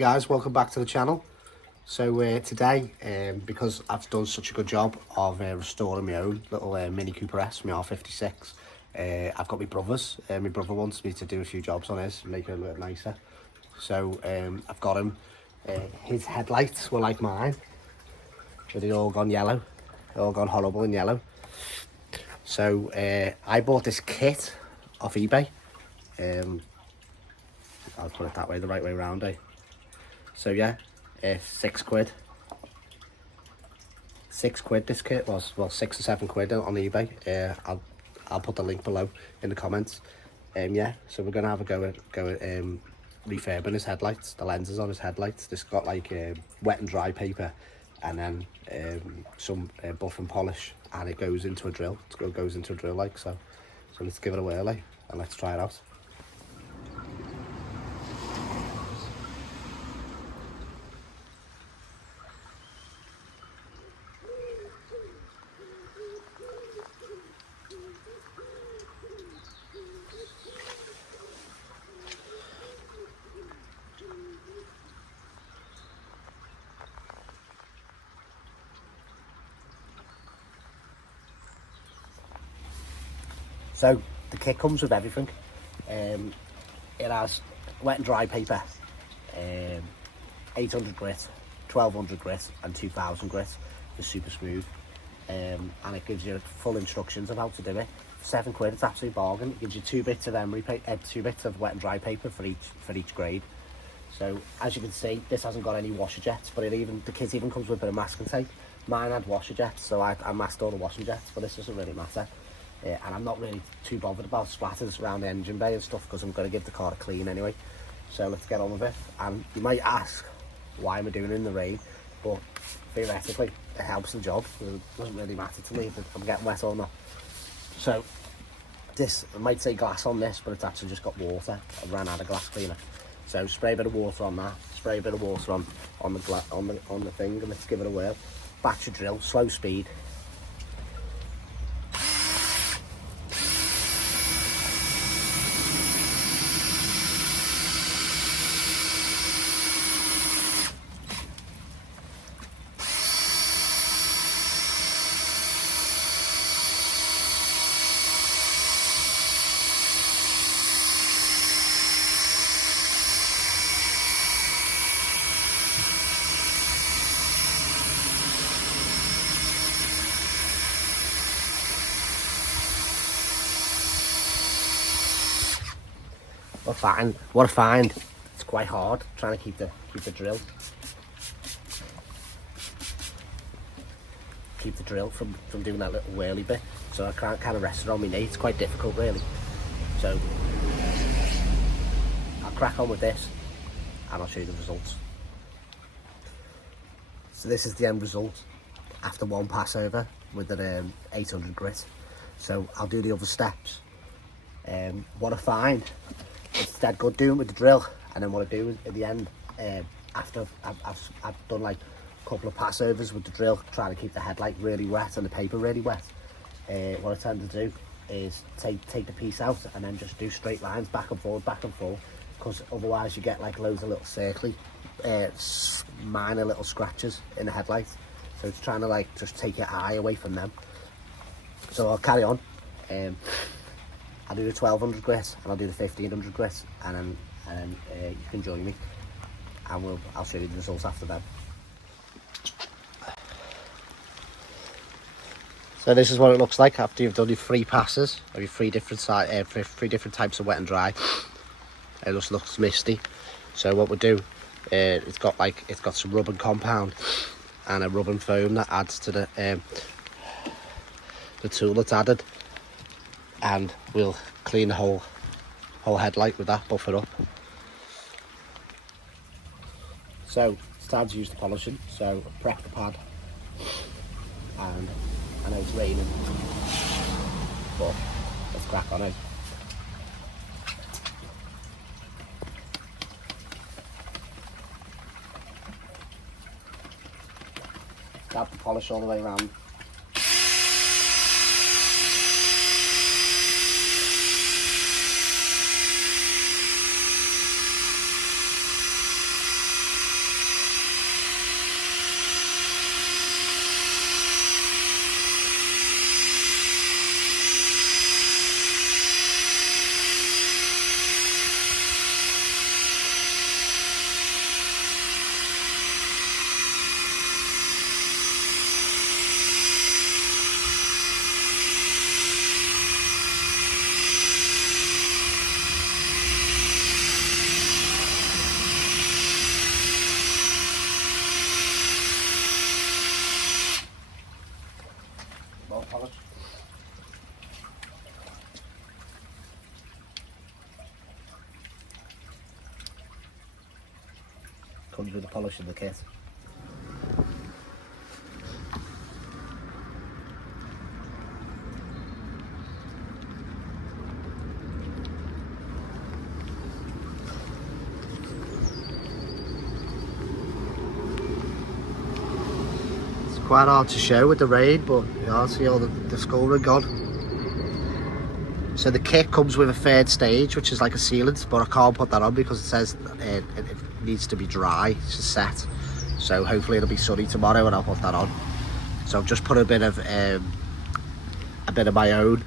guys, welcome back to the channel. So today, because I've done such a good job of restoring my own little Mini Cooper S, my R56, I've got my brother's. My brother wants me to do a few jobs on his, make it a little nicer. So I've got him. His headlights were like mine, but they all gone yellow. They all gone horrible and yellow. So I bought this kit off eBay. I'll put it that way, the right way around, eh? So yeah, £6. £6 this kit was, well, £6 or £7 on eBay. I'll put the link below in the comments. Yeah, so we're gonna have a go at refurbing his headlights, the lenses on his headlights. This got like wet and dry paper, and then some buff and polish, and it goes into a drill. It goes into a drill like so. So let's give it a whirl, like, and let's try it out. So the kit comes with everything. It has wet and dry paper, 800 grit, 1200 grit and 2000 grit. It's super smooth, and it gives you full instructions of how to do it. £7, it's absolutely bargain. It gives you 2 bits of emery paper, 2 bits of wet and dry paper for each grade. So as you can see, this hasn't got any washer jets, but the kit even comes with a bit of masking tape. Mine had washer jets, so I masked all the washer jets, but this doesn't really matter. And I'm not really too bothered about splatters around the engine bay and stuff, because I'm going to give the car a clean anyway. So let's get on with it. And you might ask, why am I doing it in the rain? But theoretically, it helps the job. It doesn't really matter to me if I'm getting wet or not. So this, I might say glass on this, but it's actually just got water. I ran out of glass cleaner. So spray a bit of water on that. Spray a bit of water on the thing, and let's give it a whirl. Batch your drill, slow speed. What I find, it's quite hard trying to keep the drill from doing that little whirly bit. So I can't kind of rest it on my knee. It's quite difficult, really. So I'll crack on with this, and I'll show you the results. So this is the end result after one pass over with an 800 grit. So I'll do the other steps. What I find, it's dead good doing with the drill, and then what I do at the end, after I've done like a couple of passovers with the drill, trying to keep the headlight really wet and the paper really wet, what I tend to do is take the piece out and then just do straight lines back and forward, because otherwise you get like loads of little circly, minor little scratches in the headlight. So it's trying to like just take your eye away from them. So I'll carry on. I'll do the 1200 grit and I'll do the 1500 grit, and then you can join me, and I'll show you the results after that. So this is what it looks like after you've done your 3 passes of your 3 different types of wet and dry. It just looks misty. So what we'll do, it's got some rubbing compound and a rubbing foam that adds to the tool that's added. And we'll clean the whole headlight with that, buff it up. So it's time to use the polishing. So prep the pad, and I know it's raining, but let's crack on it. Dab the polish all the way around. more polish. Comes with the polish in the kit. Quite hard to show with the rain, but you know, see all the scoring gone. So the kit comes with a third stage, which is like a sealant, but I can't put that on because it says it needs to be dry to set. So hopefully it'll be sunny tomorrow and I'll put that on. So I've just put a bit of my own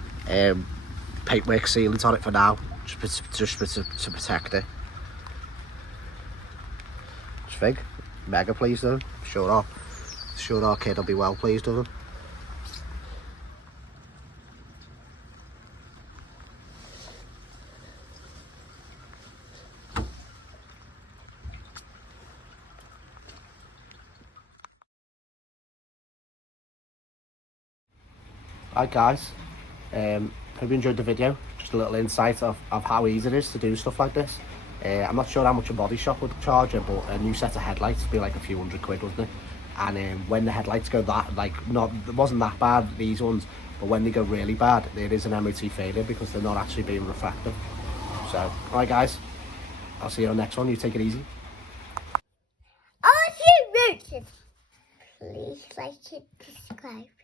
paintwork sealant on it for now, just to protect it. Just think, mega pleased though. Sure our kid will be well pleased with him. Hi guys, hope you enjoyed the video. Just a little insight of how easy it is to do stuff like this. I'm not sure how much a body shop would charge you, but a new set of headlights would be like a few £100, wasn't it? And when the headlights go that, like, it wasn't that bad, these ones, but when they go really bad, it is an MOT failure because they're not actually being refractive. So, alright guys, I'll see you on the next one. You take it easy. If you please like and subscribe.